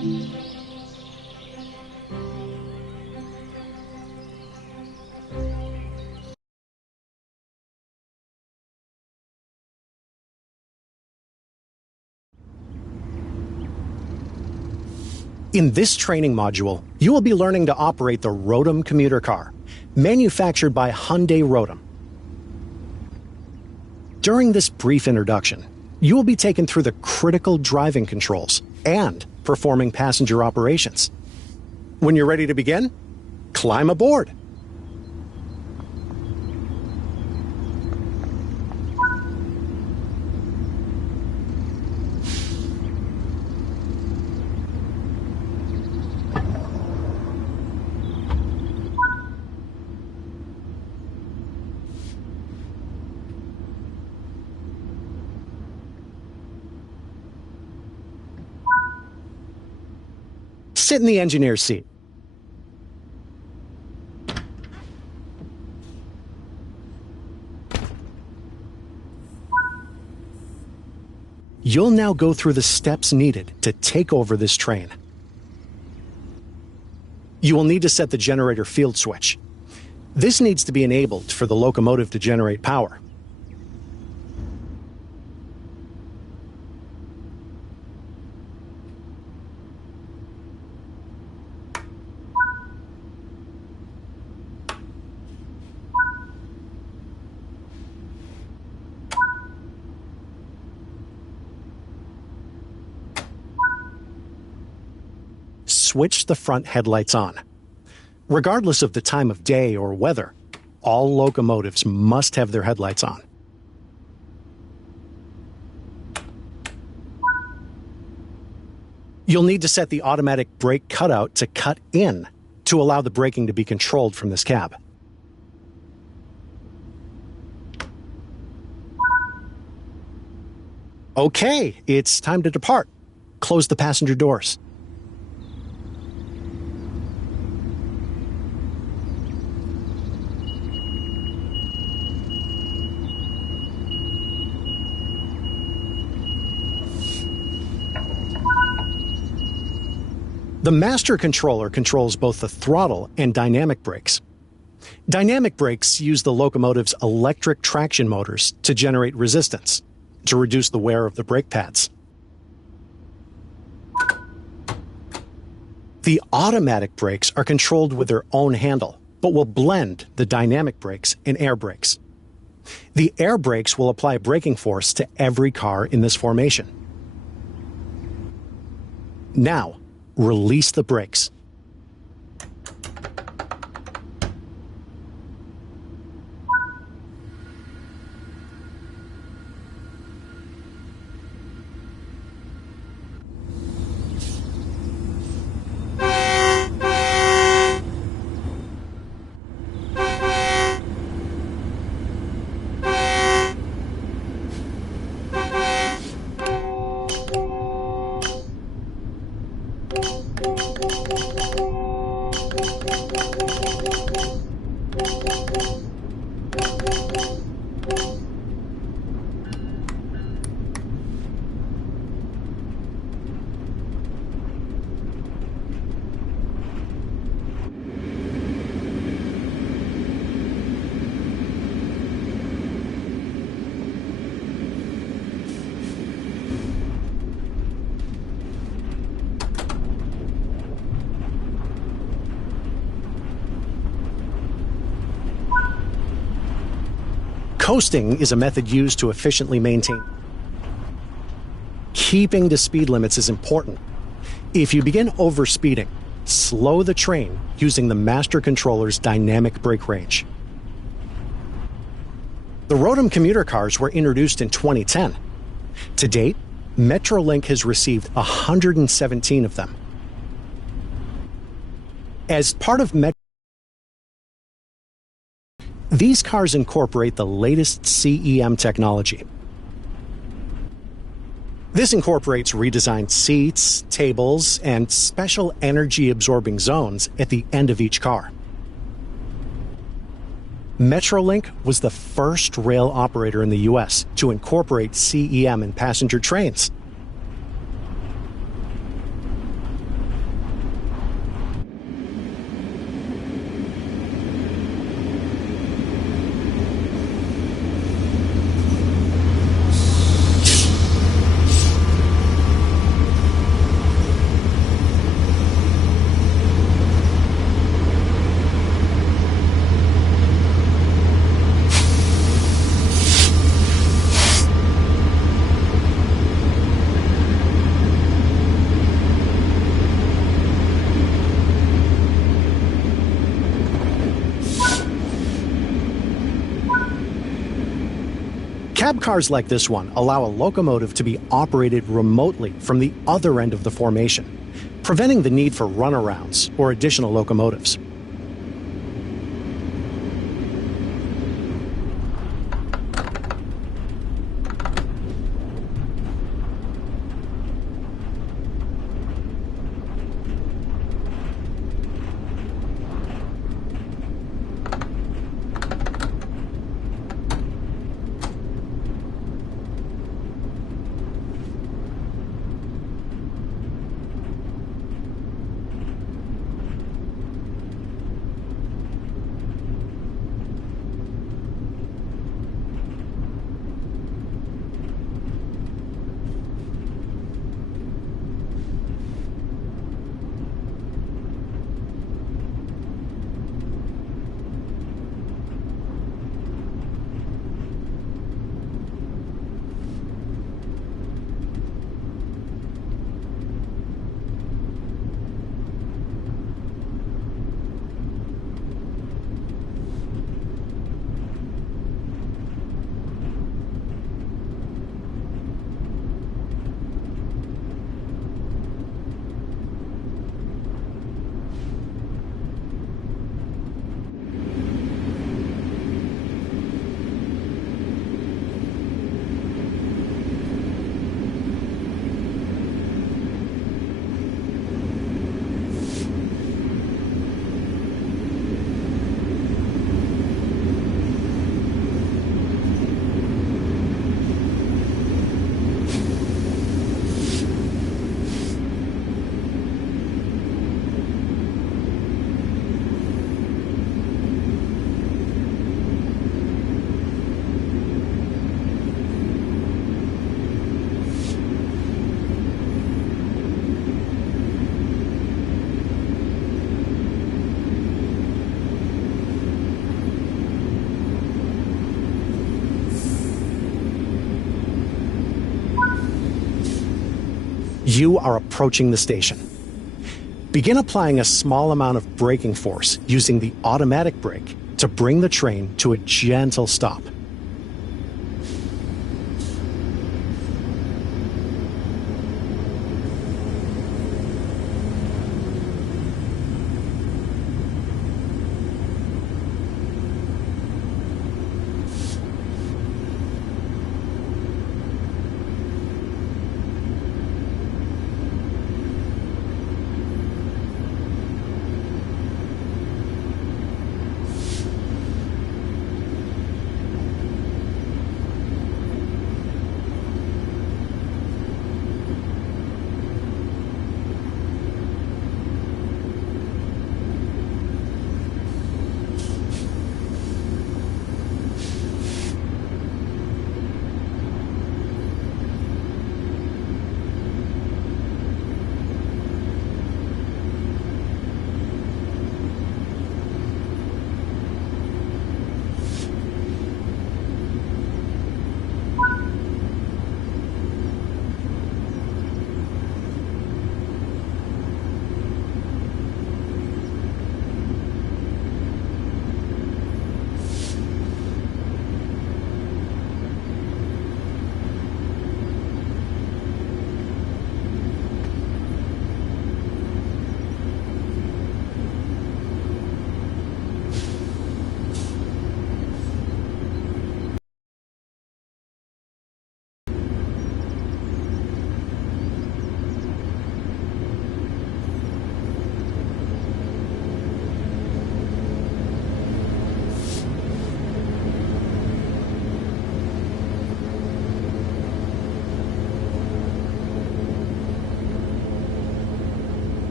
In this training module, you will be learning to operate the Rotem commuter car, manufactured by Hyundai Rotem. During this brief introduction, you will be taken through the critical driving controls and performing passenger operations. When you're ready to begin, climb aboard. Sit in the engineer's seat. You'll now go through the steps needed to take over this train. You will need to set the generator field switch. This needs to be enabled for the locomotive to generate power. Switch the front headlights on. Regardless of the time of day or weather, all locomotives must have their headlights on. You'll need to set the automatic brake cutout to cut in to allow the braking to be controlled from this cab. Okay, it's time to depart. Close the passenger doors. The master controller controls both the throttle and dynamic brakes. Dynamic brakes use the locomotive's electric traction motors to generate resistance, to reduce the wear of the brake pads. The automatic brakes are controlled with their own handle, but will blend the dynamic brakes and air brakes. The air brakes will apply braking force to every car in this formation. Now, release the brakes. Coasting is a method used to efficiently maintain. Keeping to speed limits is important. If you begin overspeeding, slow the train using the master controller's dynamic brake range. The Rotem commuter cars were introduced in 2010. To date, Metrolink has received 117 of them. As part of these cars incorporate the latest CEM technology. This incorporates redesigned seats, tables, and special energy-absorbing zones at the end of each car. Metrolink was the first rail operator in the US to incorporate CEM in passenger trains. Cab cars like this one allow a locomotive to be operated remotely from the other end of the formation, preventing the need for runarounds or additional locomotives. You are approaching the station. Begin applying a small amount of braking force using the automatic brake to bring the train to a gentle stop.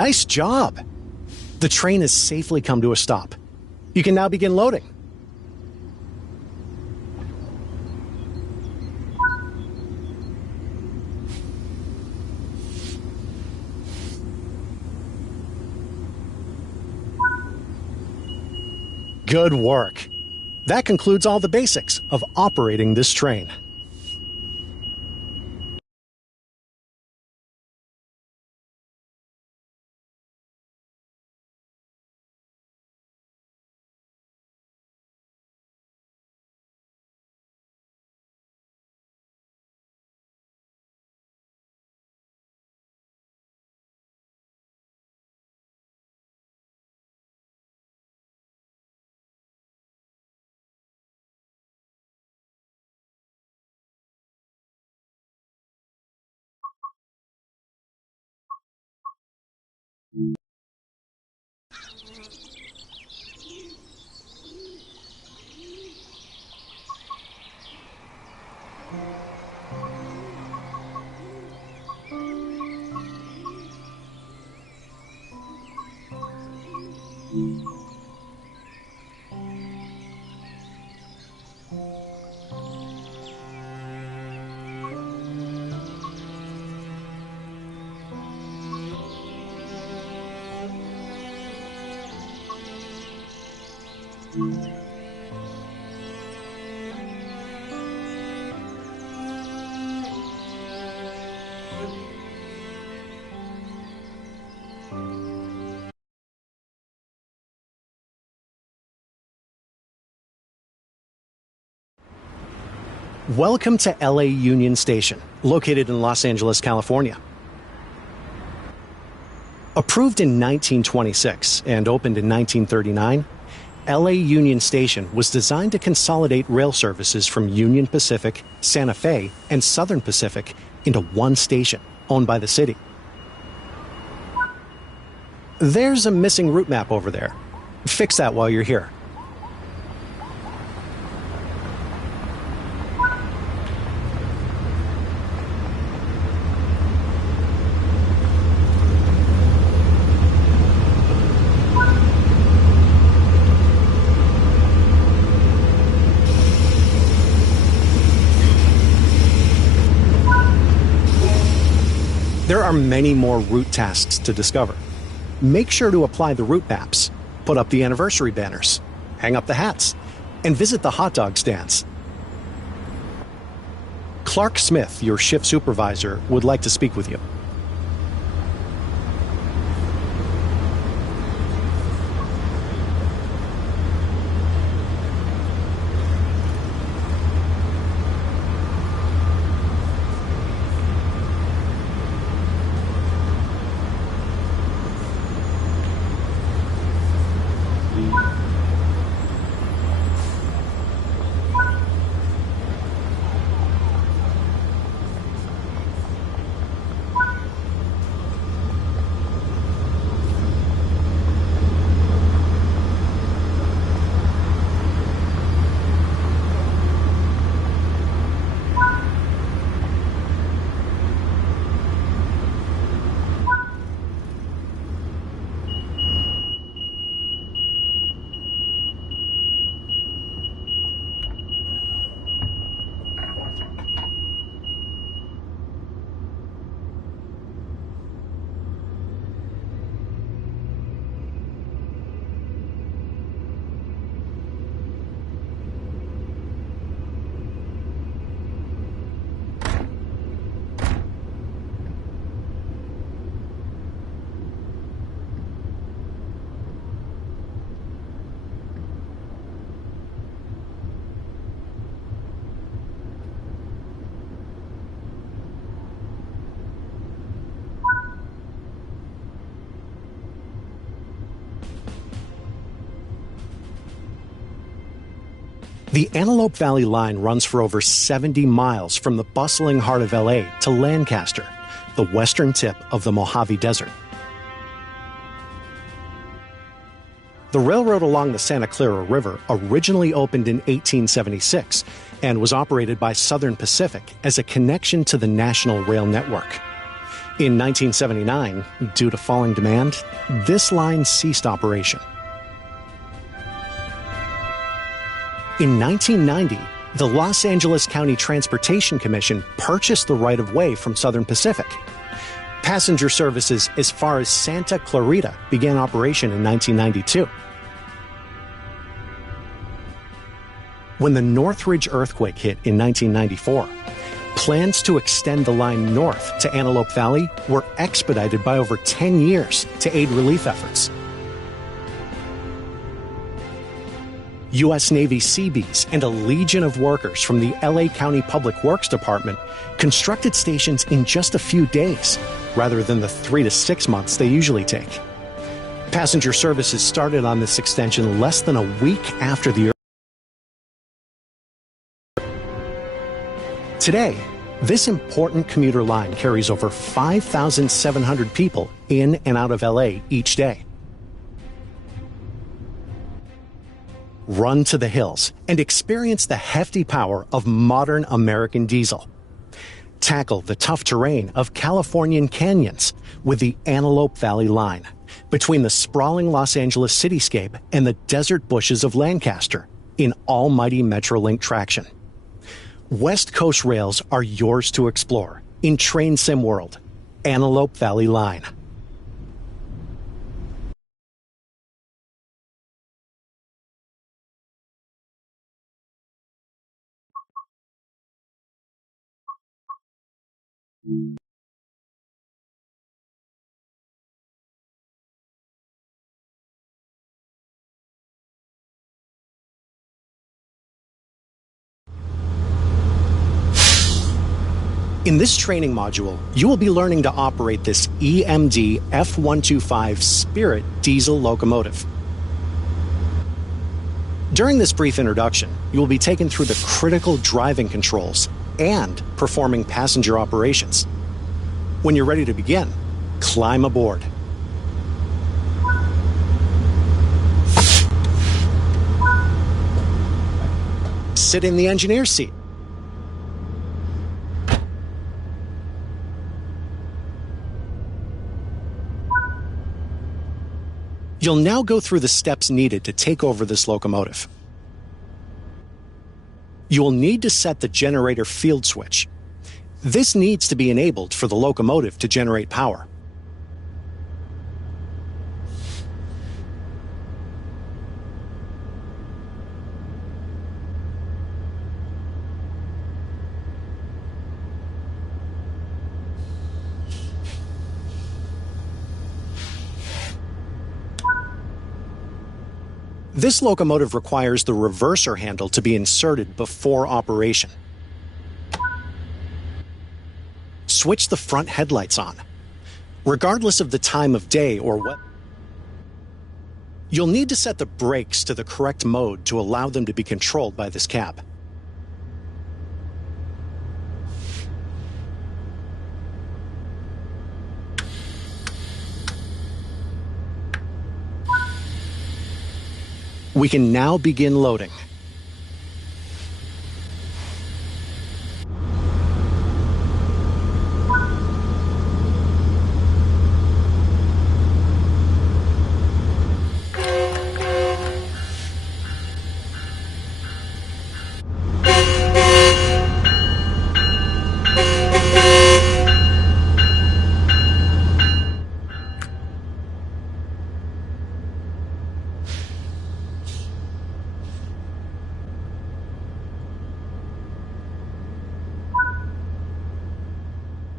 Nice job! The train has safely come to a stop. You can now begin loading. Good work. That concludes all the basics of operating this train. Welcome to LA Union Station, located in Los Angeles, California. Approved in 1926 and opened in 1939, LA Union Station was designed to consolidate rail services from Union Pacific, Santa Fe, and Southern Pacific into one station owned by the city. There's a missing route map over there. Fix that while you're here. There are many more route tasks to discover. Make sure to apply the route maps, put up the anniversary banners, hang up the hats, and visit the hot dog stands. Clark Smith, your shift supervisor, would like to speak with you. The Antelope Valley Line runs for over 70 miles from the bustling heart of LA to Lancaster, the western tip of the Mojave Desert. The railroad along the Santa Clara River originally opened in 1876 and was operated by Southern Pacific as a connection to the National Rail Network. In 1979, due to falling demand, this line ceased operation. In 1990, the Los Angeles County Transportation Commission purchased the right-of-way from Southern Pacific. Passenger services as far as Santa Clarita began operation in 1992. When the Northridge earthquake hit in 1994, plans to extend the line north to Antelope Valley were expedited by over 10 years to aid relief efforts. U.S. Navy Seabees and a legion of workers from the LA County Public Works Department constructed stations in just a few days, rather than the 3 to 6 months they usually take. Passenger services started on this extension less than a week after the Today, this important commuter line carries over 5,700 people in and out of LA each day. Run to the hills and experience the hefty power of modern American diesel. Tackle the tough terrain of Californian canyons with the Antelope Valley line, between the sprawling Los Angeles cityscape and the desert bushes of Lancaster, in almighty Metrolink traction. West Coast rails are yours to explore in Train Sim World, Antelope Valley Line. In this training module, you will be learning to operate this EMD F125 Spirit diesel locomotive. During this brief introduction, you will be taken through the critical driving controls and performing passenger operations. When you're ready to begin, climb aboard. Sit in the engineer's seat. You'll now go through the steps needed to take over this locomotive. You will need to set the generator field switch. This needs to be enabled for the locomotive to generate power. This locomotive requires the reverser handle to be inserted before operation. Switch the front headlights on. Regardless of the time of day or what, you'll need to set the brakes to the correct mode to allow them to be controlled by this cab. We can now begin loading.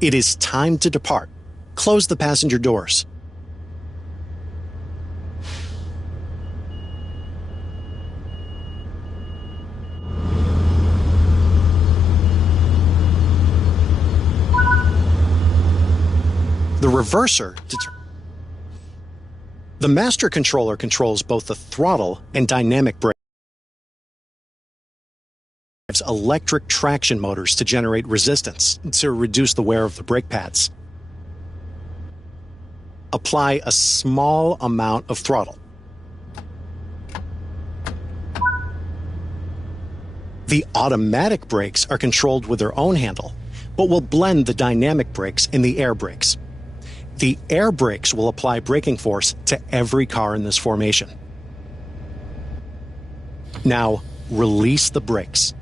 It is time to depart. Close the passenger doors. The reverser The master controller controls both the throttle and dynamic brake. Electric traction motors to generate resistance to reduce the wear of the brake pads. Apply a small amount of throttle. The automatic brakes are controlled with their own handle, but will blend the dynamic brakes and the air brakes. The air brakes will apply braking force to every car in this formation. Now, release the brakes.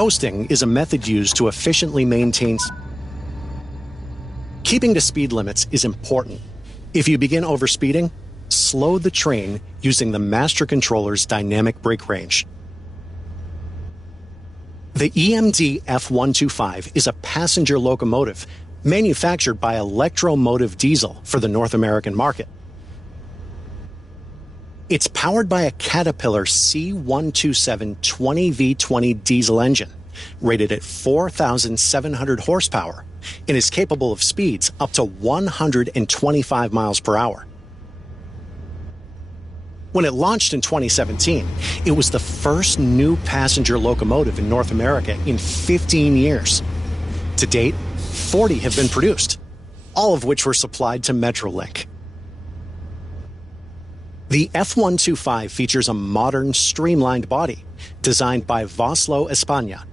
Coasting is a method used to efficiently maintain. Keeping to speed limits is important. If you begin overspeeding, slow the train using the master controller's dynamic brake range. The EMD F125 is a passenger locomotive manufactured by Electromotive Diesel for the North American market. It's powered by a Caterpillar C127 20V20 diesel engine, rated at 4,700 horsepower, and is capable of speeds up to 125 miles per hour. When it launched in 2017, it was the first new passenger locomotive in North America in 15 years. To date, 40 have been produced, all of which were supplied to Metrolink. The F125 features a modern, streamlined body designed by Vossloh Espana.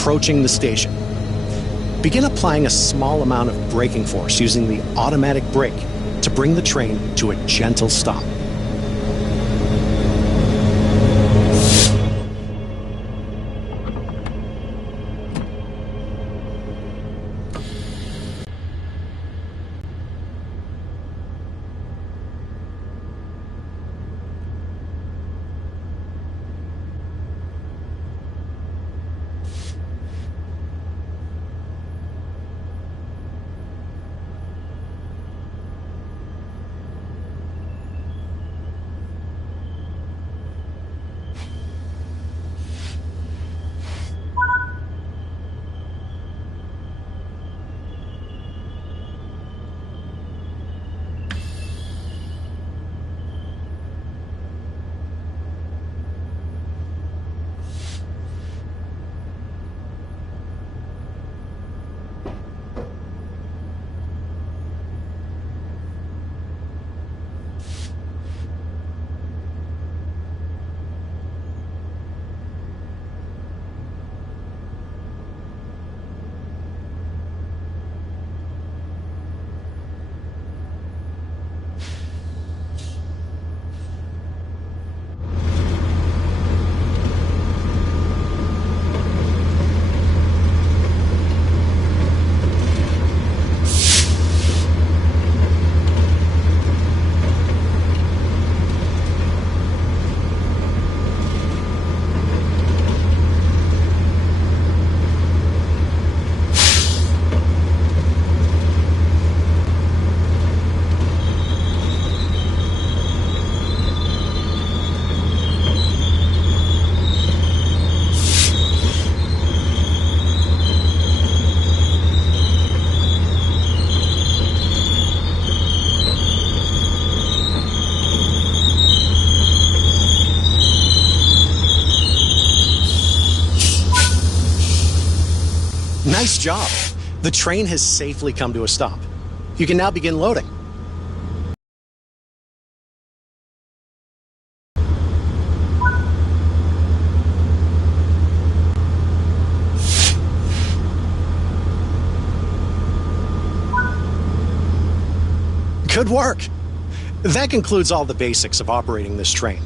Approaching the station. Begin applying a small amount of braking force using the automatic brake to bring the train to a gentle stop. Nice job. The train has safely come to a stop. You can now begin loading. Good work. That concludes all the basics of operating this train.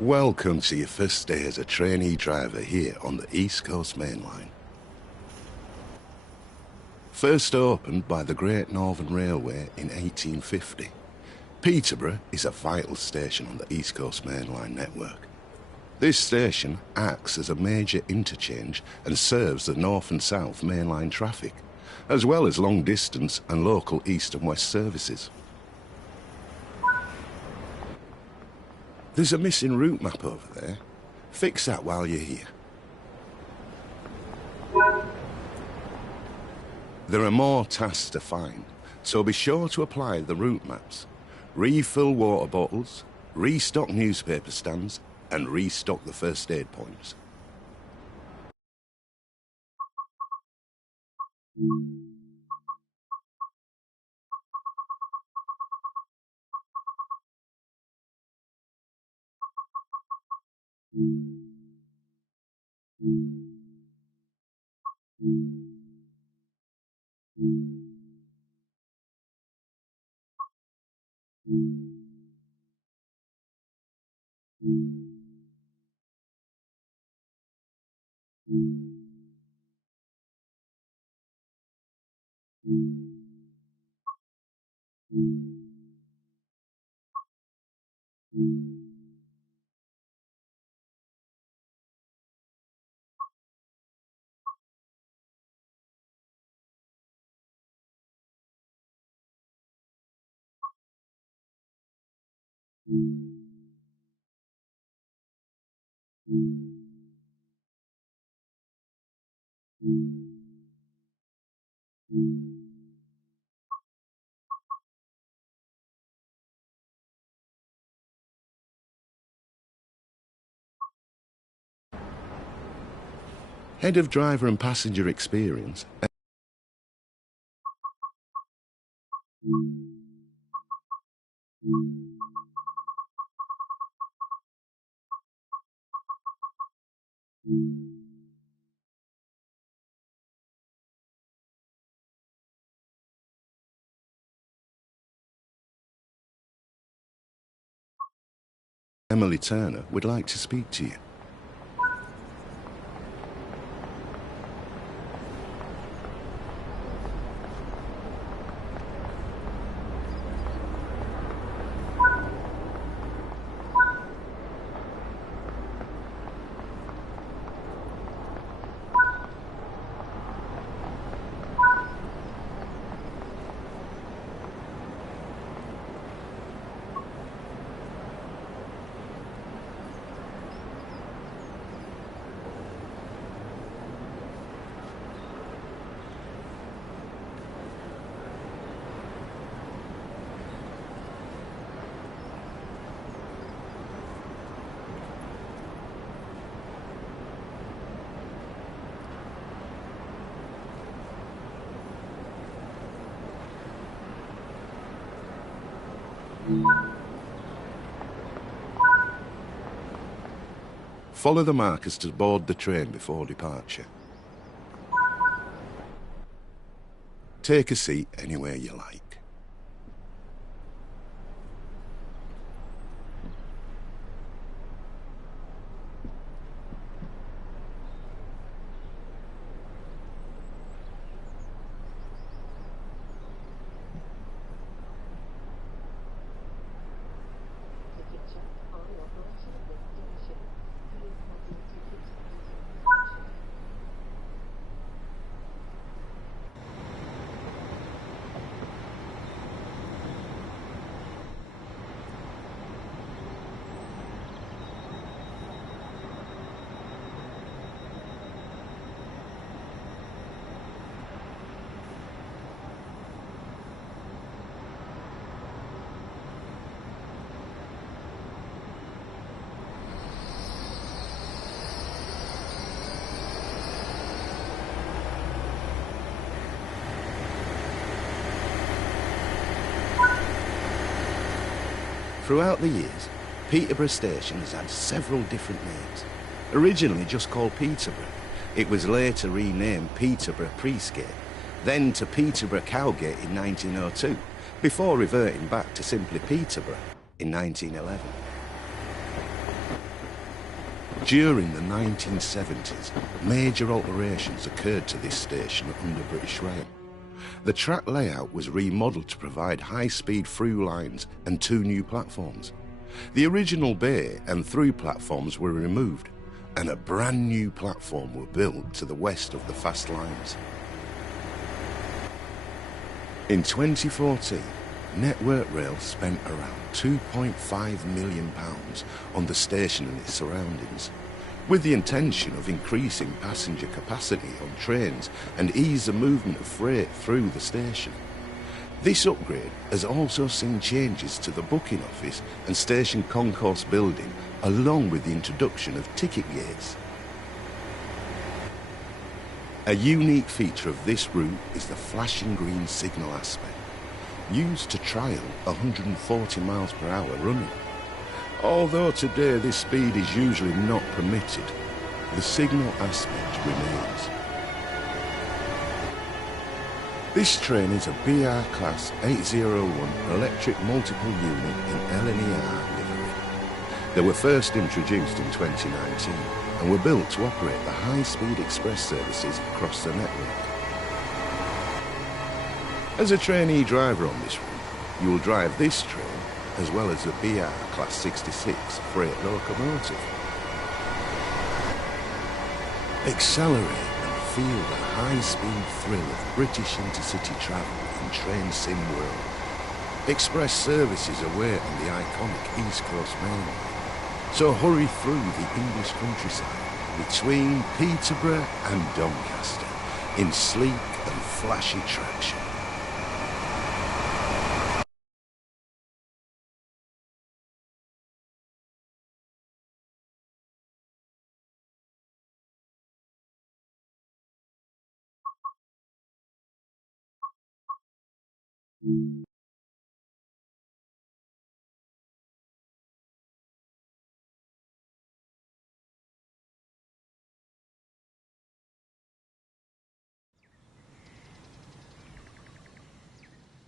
Welcome to your first day as a trainee driver here on the East Coast Main Line. First opened by the Great Northern Railway in 1850, Peterborough is a vital station on the East Coast Main Line network. This station acts as a major interchange and serves the north and south mainline traffic, as well as long distance and local east and west services. There's a missing route map over there. Fix that while you're here. There are more tasks to find, so be sure to apply the route maps. Refill water bottles, restock newspaper stands, and restock the first aid points. Head of Driver and Passenger Experience. Emily Turner would like to speak to you. Follow the markers to board the train before departure. Take a seat anywhere you like. Throughout the years, Peterborough Station has had several different names. Originally just called Peterborough, it was later renamed Peterborough Priestgate, then to Peterborough Cowgate in 1902, before reverting back to simply Peterborough in 1911. During the 1970s, major alterations occurred to this station under British Rail. The track layout was remodelled to provide high-speed through lines and 2 new platforms. The original bay and through platforms were removed, and a brand new platform were built to the west of the fast lines. In 2014, Network Rail spent around £2.5 million on the station and its surroundings, with the intention of increasing passenger capacity on trains and ease the movement of freight through the station. This upgrade has also seen changes to the booking office and station concourse building, along with the introduction of ticket gates. A unique feature of this route is the flashing green signal aspect, used to trial 140 miles per hour running. Although today this speed is usually not permitted, the signal aspect remains. This train is a BR Class 801 electric multiple unit in LNER livery. They were first introduced in 2019 and were built to operate the high-speed express services across the network. As a trainee driver on this route, you will drive this train as well as the BR Class 66 freight locomotive. Accelerate and feel the high-speed thrill of British intercity travel in Train Sim World. Express services await on the iconic East Coast Main Line, so hurry through the English countryside between Peterborough and Doncaster in sleek and flashy traction.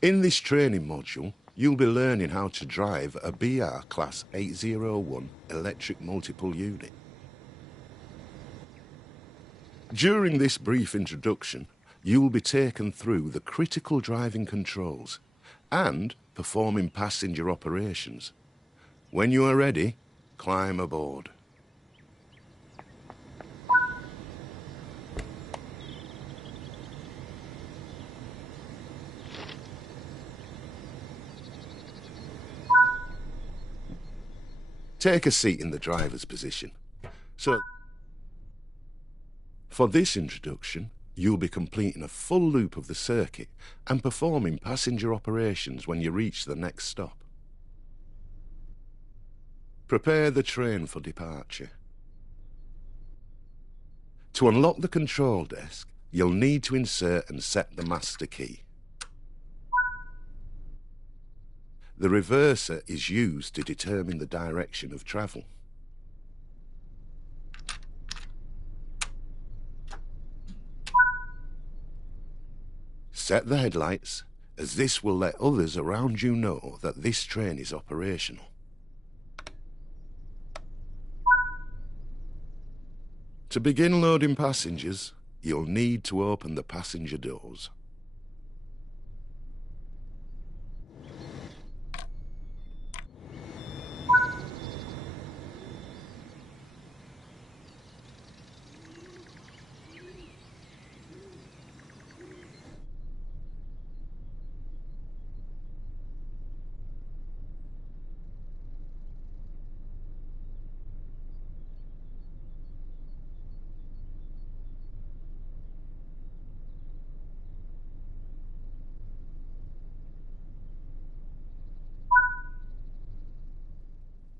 In this training module, you'll be learning how to drive a BR Class 801 electric multiple unit. During this brief introduction, you will be taken through the critical driving controls and performing passenger operations. When you are ready, climb aboard. Take a seat in the driver's position. For this introduction, you'll be completing a full loop of the circuit and performing passenger operations when you reach the next stop. Prepare the train for departure. To unlock the control desk, you'll need to insert and set the master key. The reverser is used to determine the direction of travel. Set the headlights, as this will let others around you know that this train is operational. To begin loading passengers, you'll need to open the passenger doors.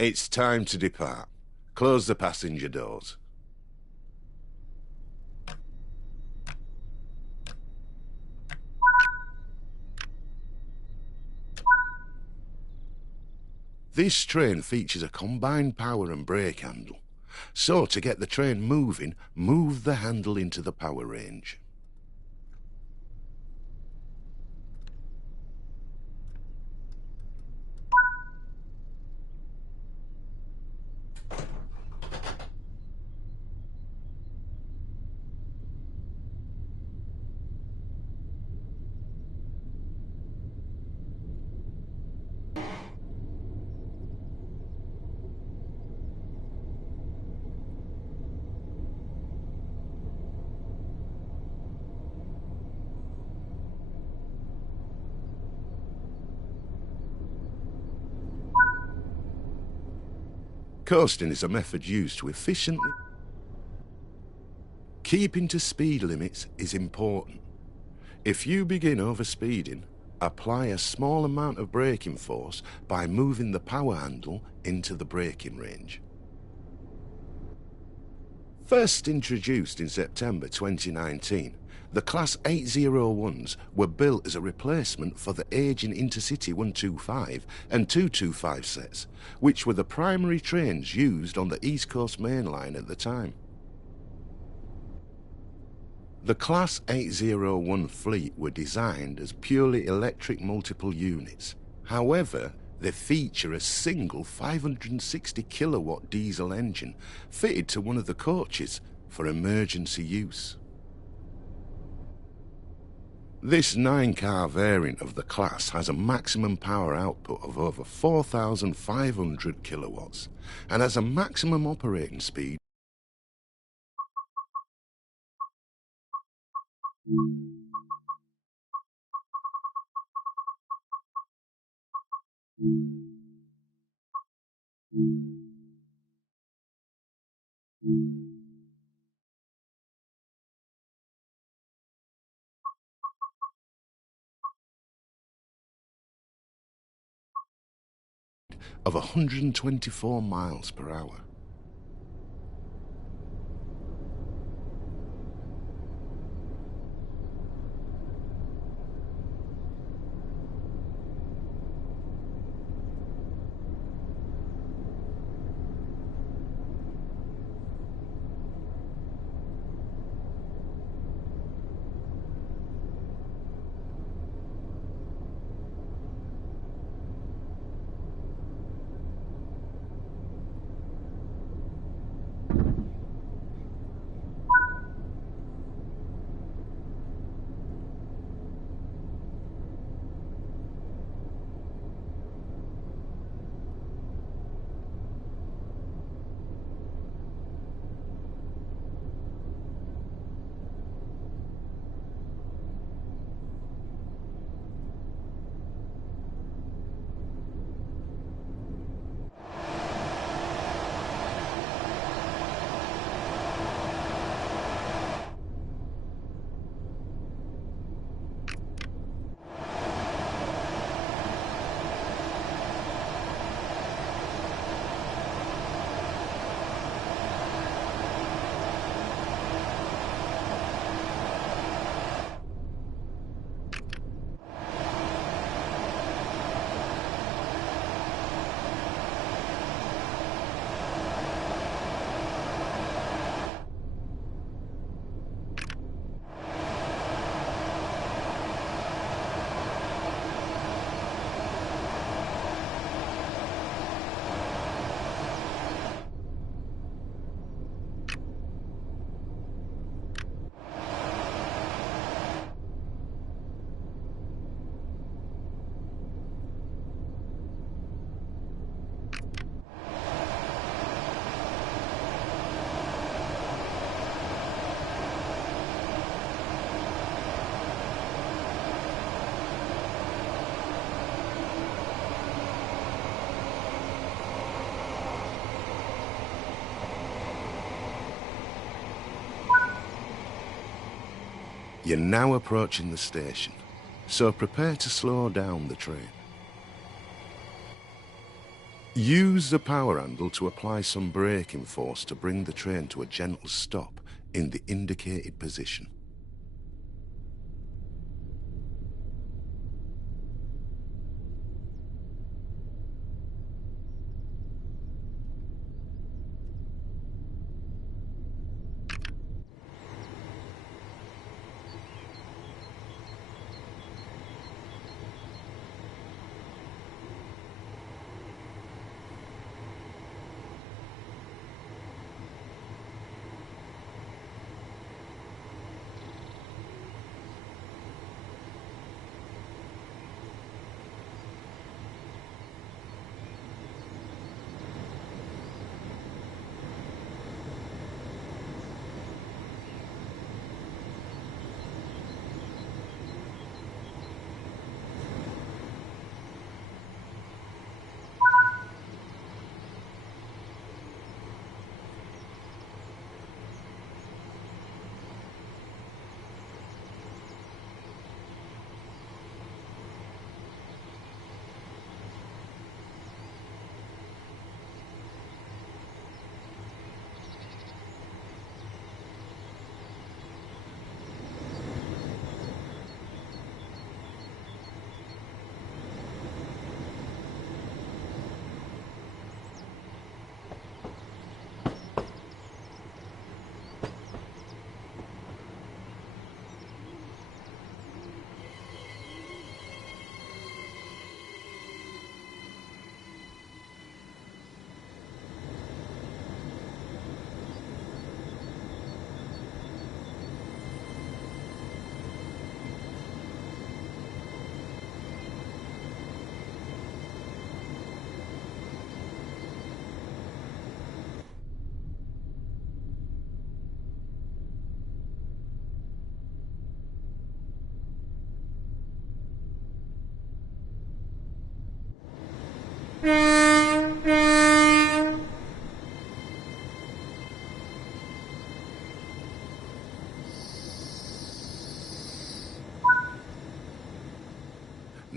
It's time to depart. Close the passenger doors. This train features a combined power and brake handle. So to get the train moving, move the handle into the power range. Coasting is a method used to efficiently... Keeping to speed limits is important. If you begin overspeeding, apply a small amount of braking force by moving the power handle into the braking range. First introduced in September 2019, the Class 801s were built as a replacement for the aging Intercity 125 and 225 sets, which were the primary trains used on the East Coast Main Line at the time. The Class 801 fleet were designed as purely electric multiple units. However, they feature a single 560 kilowatt diesel engine fitted to one of the coaches for emergency use. This 9-car variant of the class has a maximum power output of over 4,500 kilowatts and has a maximum operating speed of 124 miles per hour. You're now approaching the station, so prepare to slow down the train. Use the power handle to apply some braking force to bring the train to a gentle stop in the indicated position.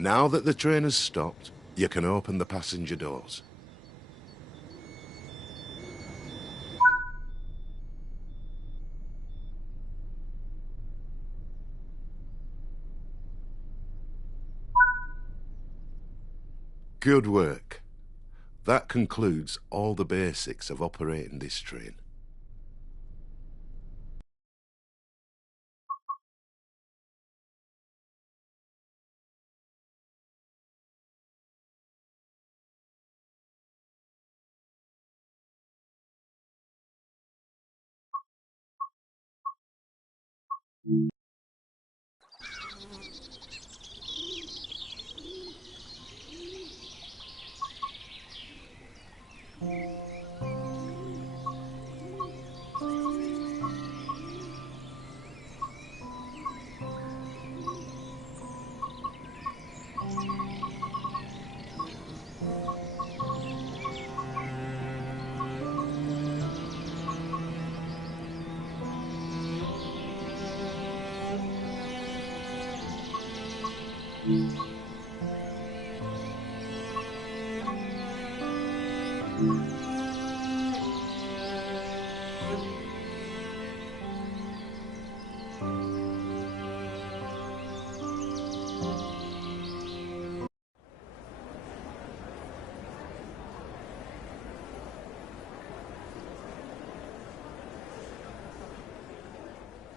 Now that the train has stopped, you can open the passenger doors. Good work. That concludes all the basics of operating this train.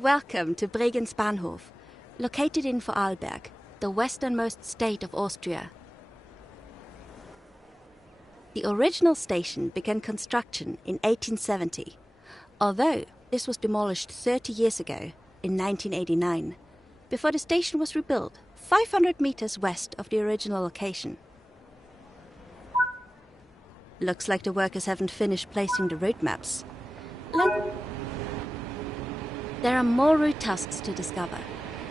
Welcome to Bregenz Bahnhof, located in Vorarlberg, the westernmost state of Austria. The original station began construction in 1870, although this was demolished 30 years ago, in 1989, before the station was rebuilt 500 meters west of the original location. Looks like the workers haven't finished placing the route maps. There are more route tasks to discover.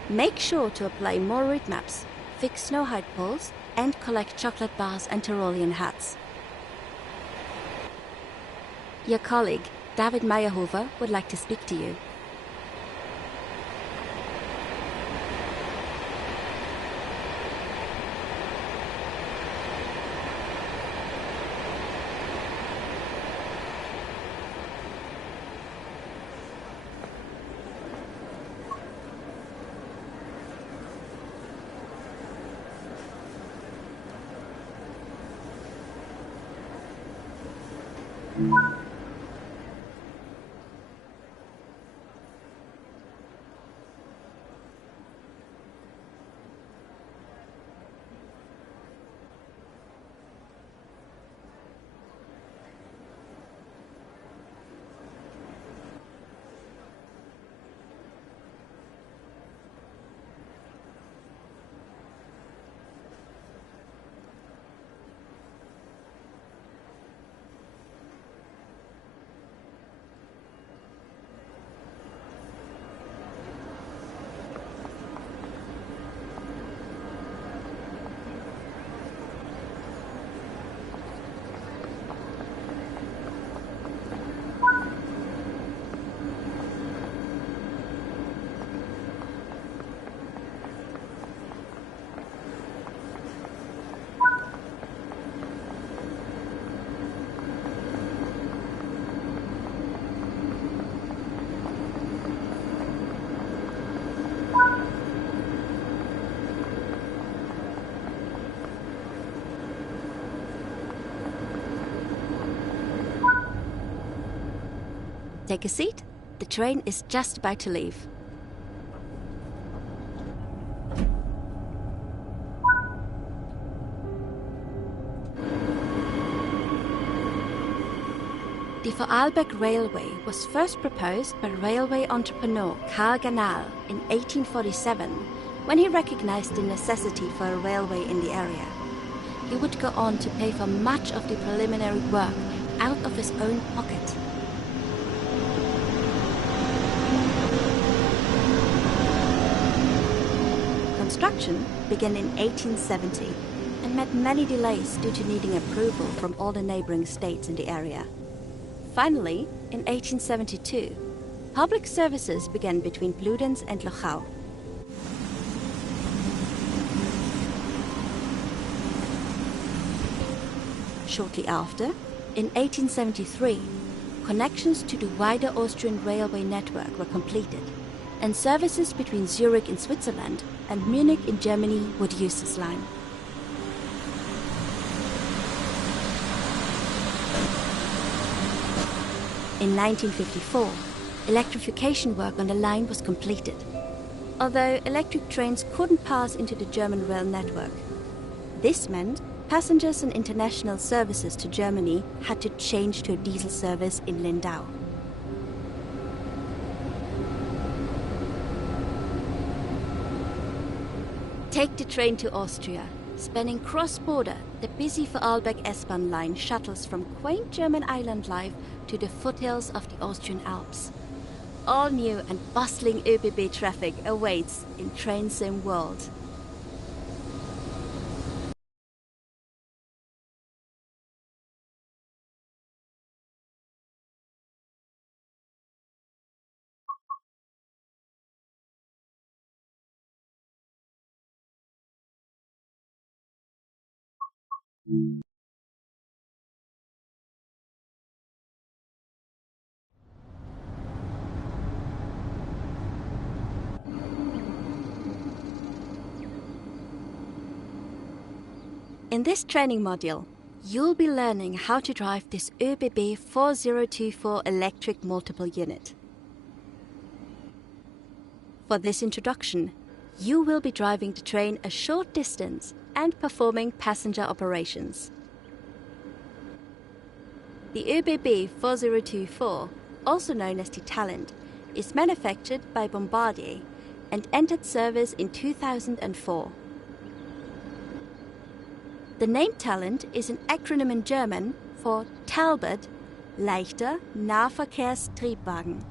Make sure to apply more route maps, fix snow height poles, and collect chocolate bars and Tyrolean hats. Your colleague, David Meyerhofer, would like to speak to you. Take a seat. The train is just about to leave. The Vorarlberg Railway was first proposed by railway entrepreneur Karl Ganal in 1847 when he recognized the necessity for a railway in the area. He would go on to pay for much of the preliminary work out of his own pocket. Construction began in 1870 and met many delays due to needing approval from all the neighboring states in the area. Finally, in 1872, public services began between Bludenz and Lochau. Shortly after, in 1873, connections to the wider Austrian railway network were completed, and services between Zurich in Switzerland and Munich in Germany would use this line. In 1954, electrification work on the line was completed, although electric trains couldn't pass into the German rail network. This meant passengers and international services to Germany had to change to a diesel service in Lindau. Take the train to Austria. Spanning cross-border, the busy Vorarlberg S-Bahn line shuttles from quaint German island life to the foothills of the Austrian Alps. All new and bustling ÖBB traffic awaits in Train Sim World. In this training module, you'll be learning how to drive this ÖBB 4024 electric multiple unit. For this introduction, you will be driving the train a short distance and performing passenger operations. The ÖBB 4024, also known as the Talent, is manufactured by Bombardier and entered service in 2004. The name Talent is an acronym in German for Talbot, leichter Nahverkehrstriebwagen,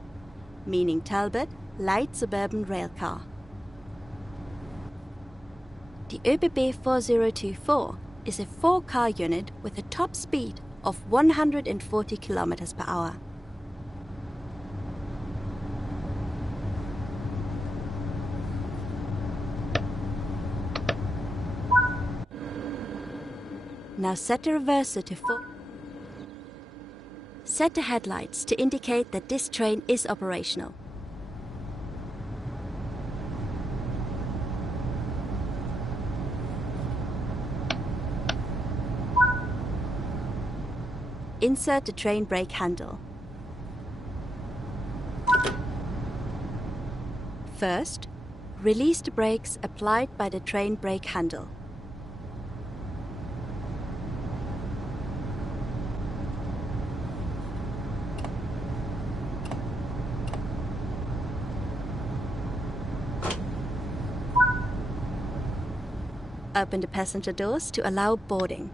meaning Talbot, light suburban railcar. The ÖBB 4024 is a 4-car unit with a top speed of 140 km per hour. Now set the reverser to full. Set the headlights to indicate that this train is operational. insert the train brake handle. First, release the brakes applied by the train brake handle. Open the passenger doors to allow boarding.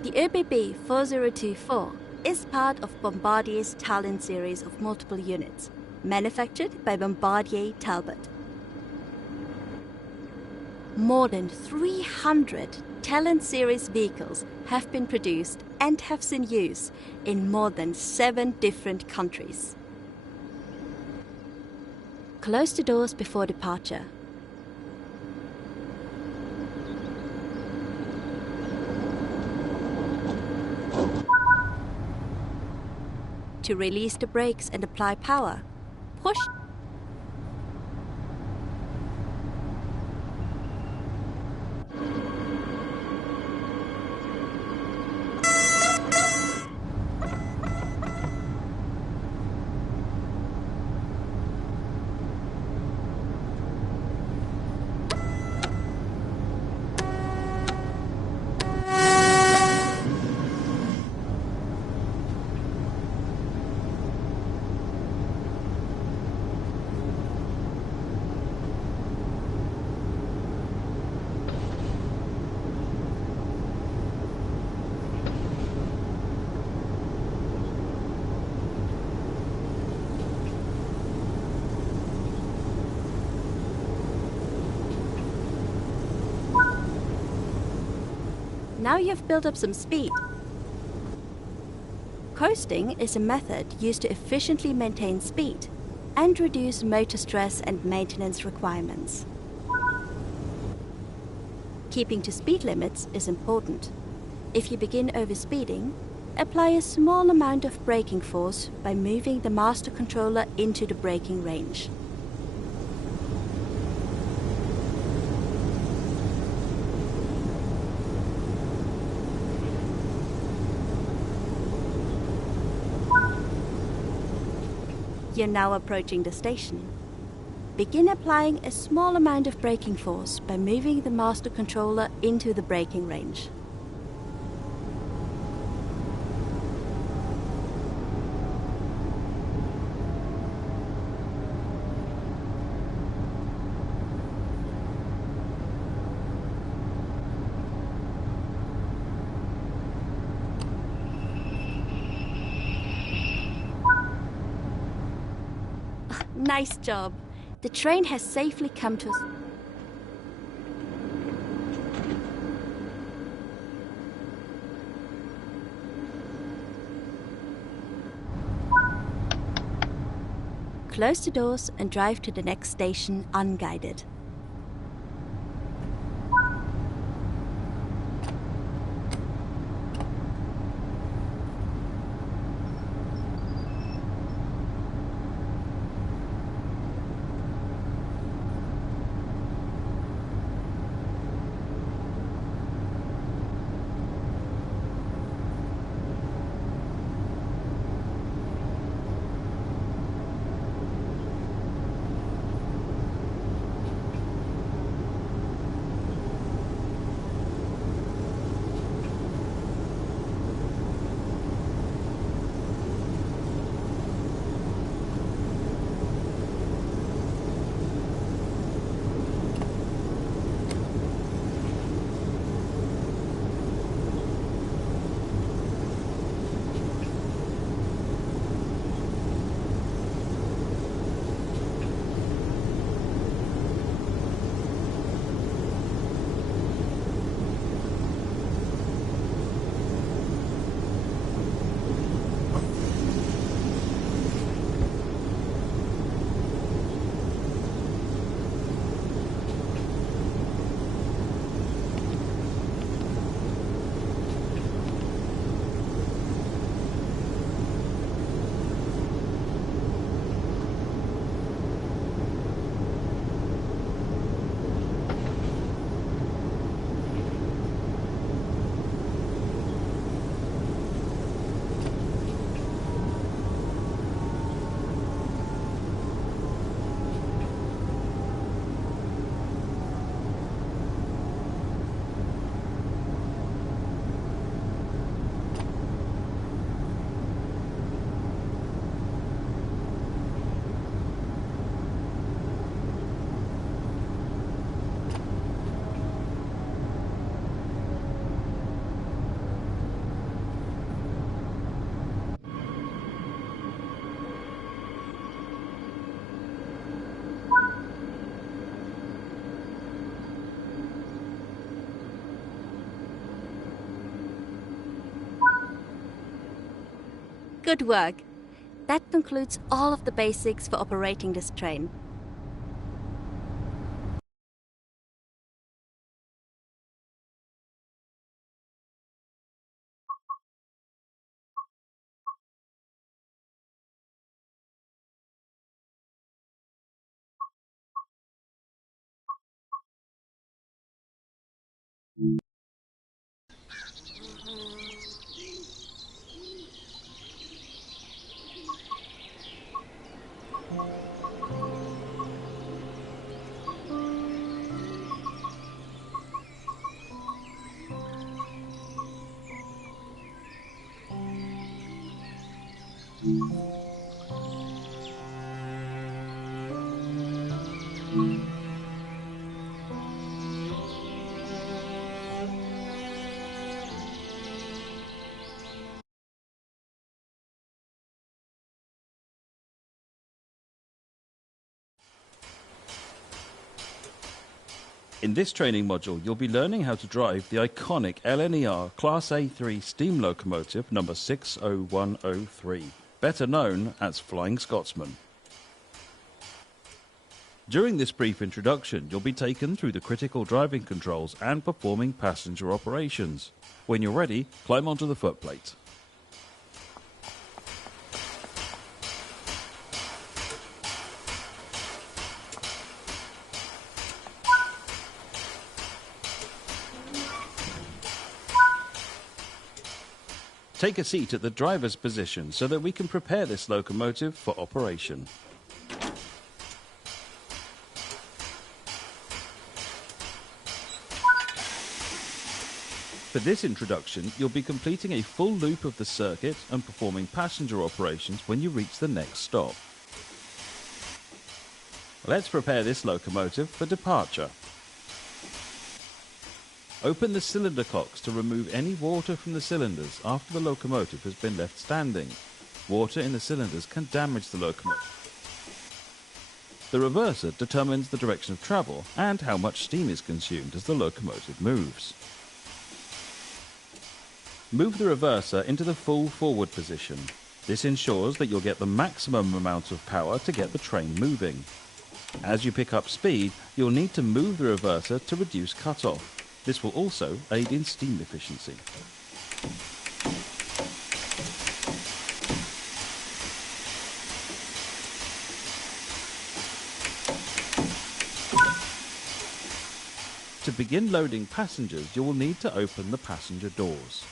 The ÖBB 4024 is part of Bombardier's Talent series of multiple units, manufactured by Bombardier Talbot. More than 300 Talent series vehicles have been produced and have seen use in more than 7 different countries. Close the doors before departure. To release the brakes and apply power, push. Now you have built up some speed. Coasting is a method used to efficiently maintain speed and reduce motor stress and maintenance requirements. Keeping to speed limits is important. If you begin overspeeding, apply a small amount of braking force by moving the master controller into the braking range. You're now approaching the station. Begin applying a small amount of braking force by moving the master controller into the braking range. Nice job. The train has safely come to us. Close the doors and drive to the next station unguided. Good work. That concludes all of the basics for operating this train. In this training module, you'll be learning how to drive the iconic LNER Class A3 steam locomotive number 60103, better known as Flying Scotsman. During this brief introduction, you'll be taken through the critical driving controls and performing passenger operations. When you're ready, climb onto the footplate. Take a seat at the driver's position so that we can prepare this locomotive for operation. For this introduction, you'll be completing a full loop of the circuit and performing passenger operations when you reach the next stop. Let's prepare this locomotive for departure. Open the cylinder cocks to remove any water from the cylinders after the locomotive has been left standing. Water in the cylinders can damage the locomotive. The reverser determines the direction of travel and how much steam is consumed as the locomotive moves. Move the reverser into the full forward position. This ensures that you'll get the maximum amount of power to get the train moving. As you pick up speed, you'll need to move the reverser to reduce cut-off. This will also aid in steam efficiency. To begin loading passengers, you will need to open the passenger doors.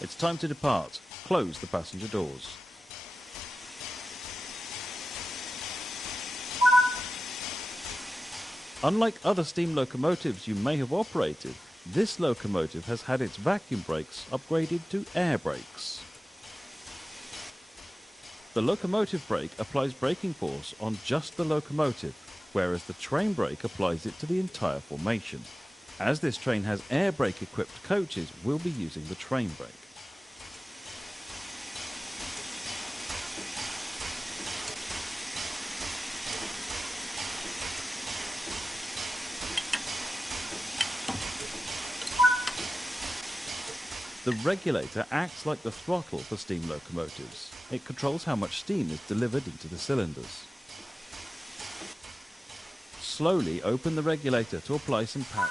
It's time to depart. Close the passenger doors. Unlike other steam locomotives you may have operated, this locomotive has had its vacuum brakes upgraded to air brakes. The locomotive brake applies braking force on just the locomotive, whereas the train brake applies it to the entire formation. As this train has air brake equipped coaches, we'll be using the train brake. The regulator acts like the throttle for steam locomotives. It controls how much steam is delivered into the cylinders. Slowly open the regulator to apply some power.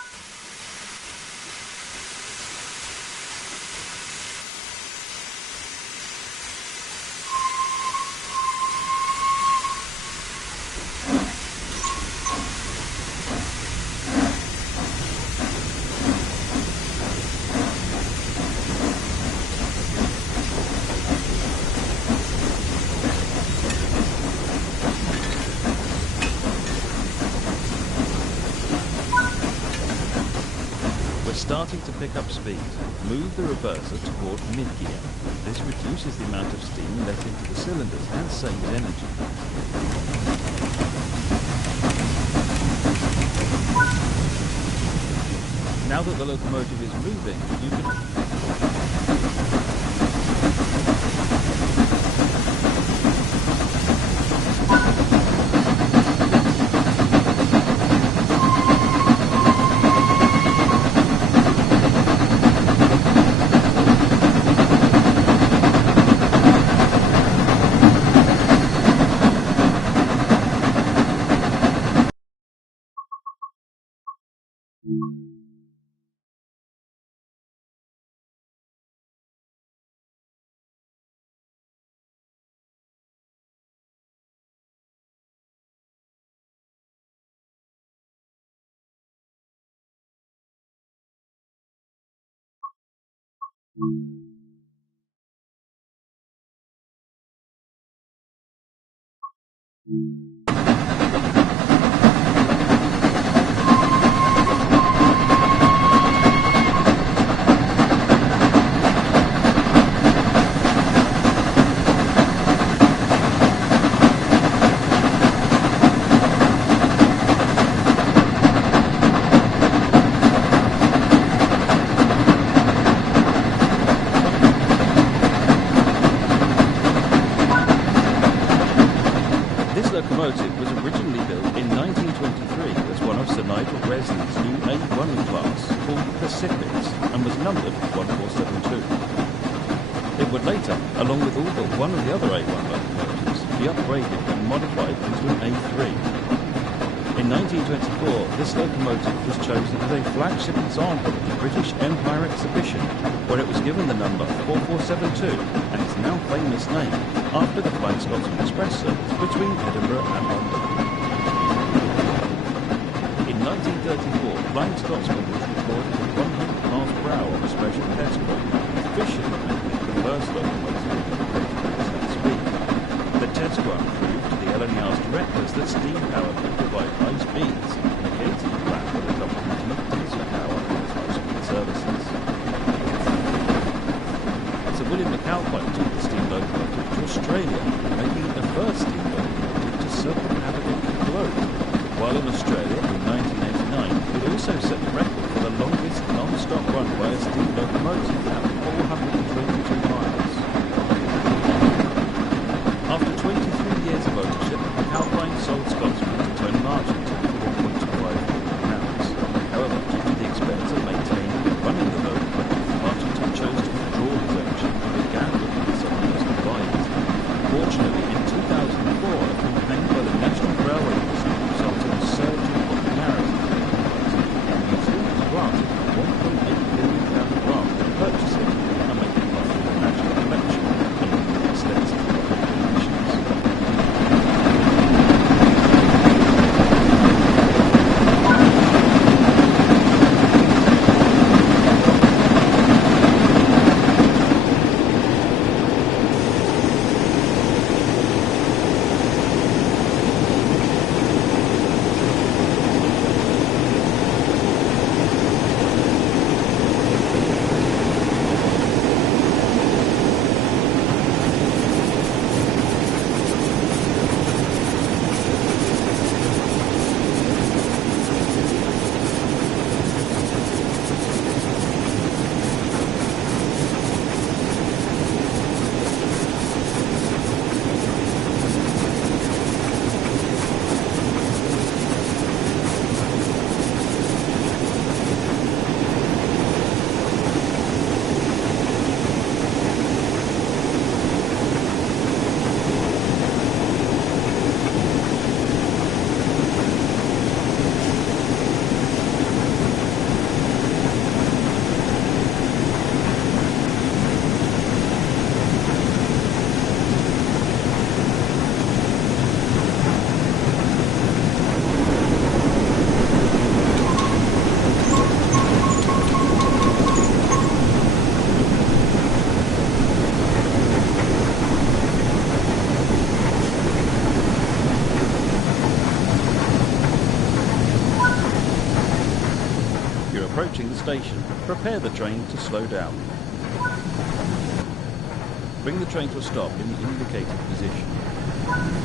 Starting to pick up speed, move the reverser toward mid-gear. This reduces the amount of steam let into the cylinders and saves energy. Now that the locomotive is moving, you can... Locomotive was originally built in 1923 as one of Sir Nigel Bresley's new A1 class called Pacifics and was numbered 1472. It would later, along with all but one of the other A1 locomotives, be upgraded and modified into an A3. In 1924, this locomotive was chosen as a flagship example of the British Empire Exhibition, where it was given the number 4472 and its now famous name after the Flying Scotsman Express service between Edinburgh and London. In 1934, Flying Scotsman was recorded at 100 miles per hour on a special test run, officially making it the first locomotive at that speed. The test run proved to the LNER's directors that steam power could provide high speeds, negating the plan for the company of diesel power in its high-speed services. Sir William McAlpine took the steam locomotive to Australia, making it the first steam locomotive to circumnavigate the globe. While in Australia in 1989, it also set the record for the longest non-stop run by a steam locomotive at 422 miles. After 23 years of ownership, McAlpine sold Scotsman to Tony Marchington for £1.25 million. However, due to the expense of maintaining and running the locomotive, Marchington chose to withdraw his ownership and began looking for someone else to buy it. Fortunately, in 2004, a campaign by the National Railway Museum resulted in a surge in popularity for the locomotive, and the museum was granted a £1.8 million grant to purchase it and make it part of the national collection, including extensive public donations. approaching the station, prepare the train to slow down. Bring the train to a stop in the indicated position.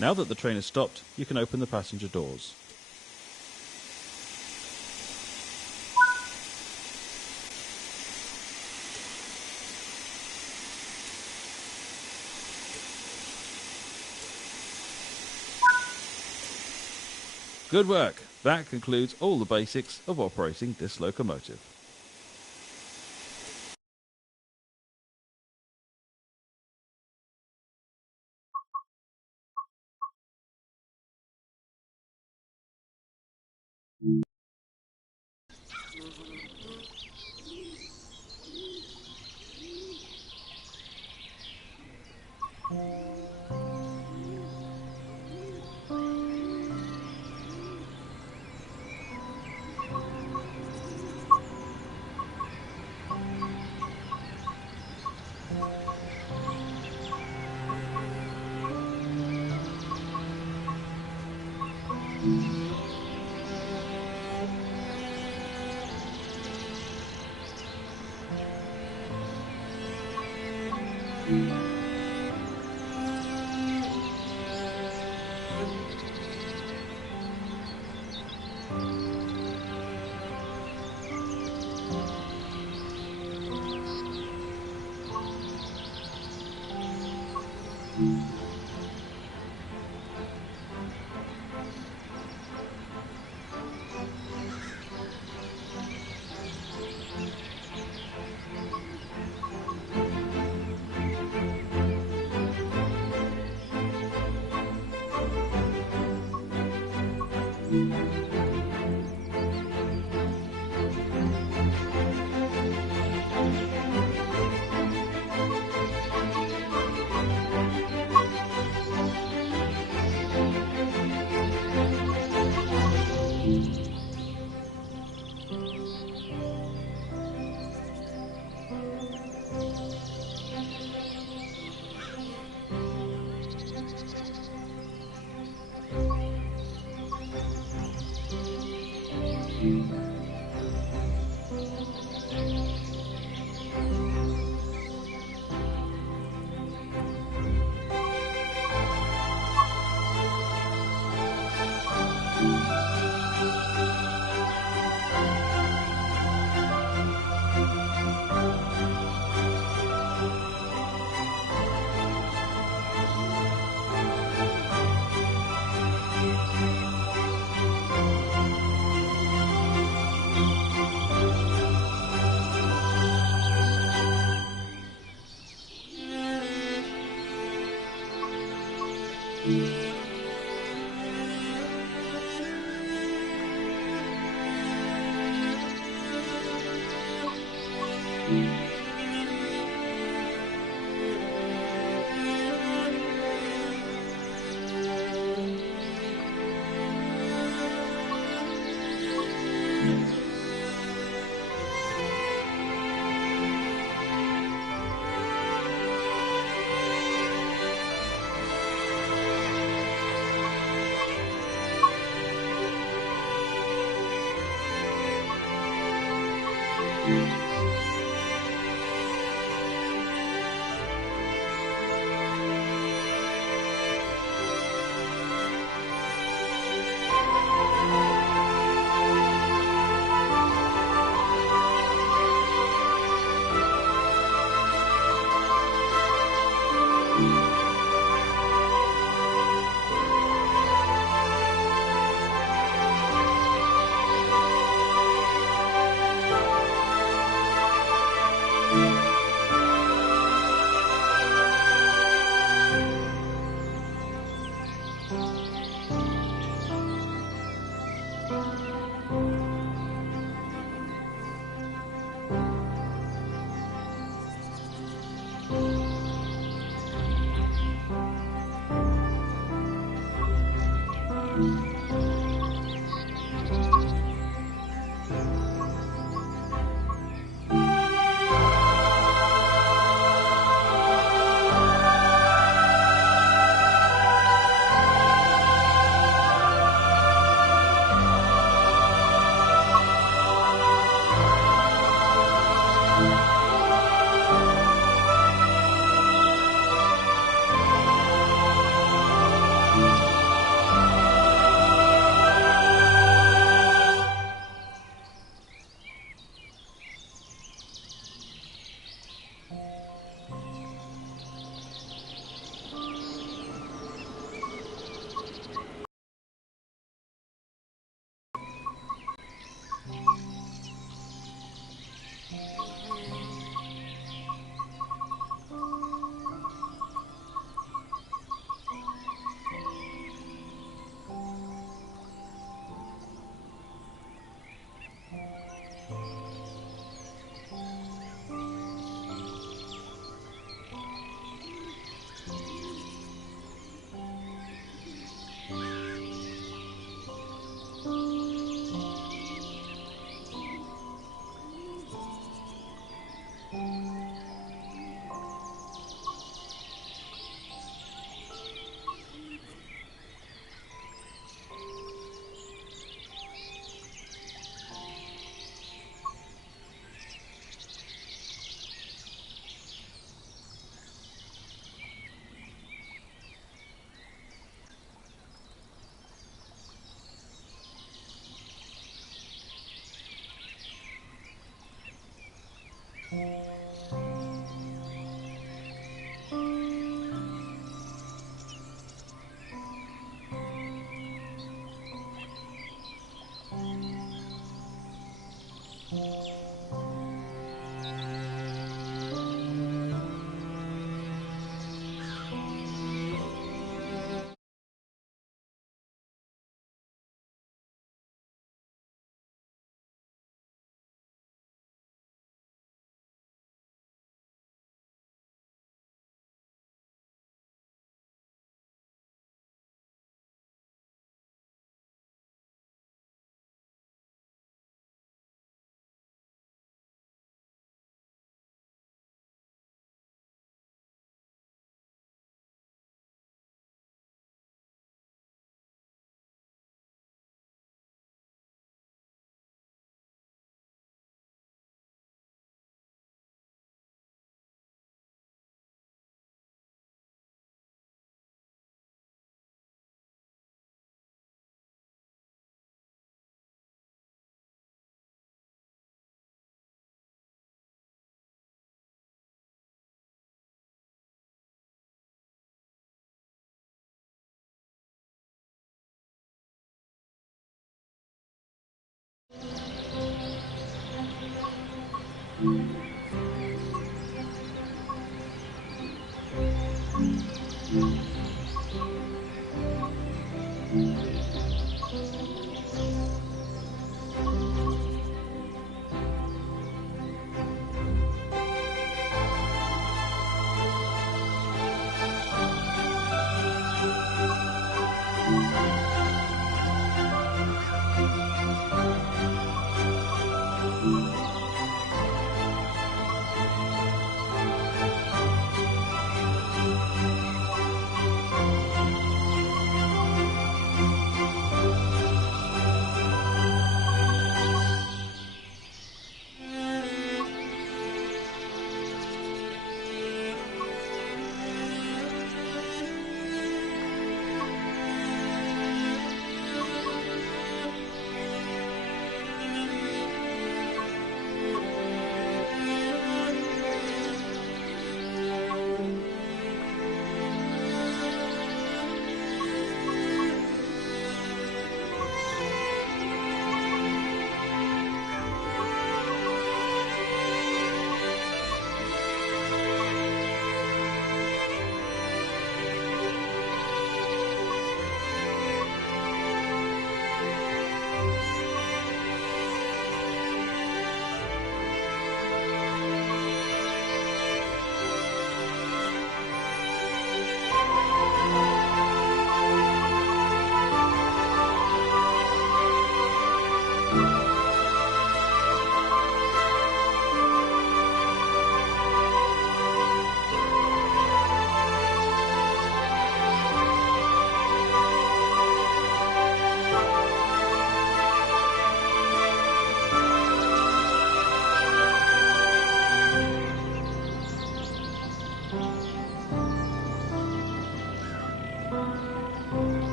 Now that the train has stopped, you can open the passenger doors. Good work! That concludes all the basics of operating this locomotive.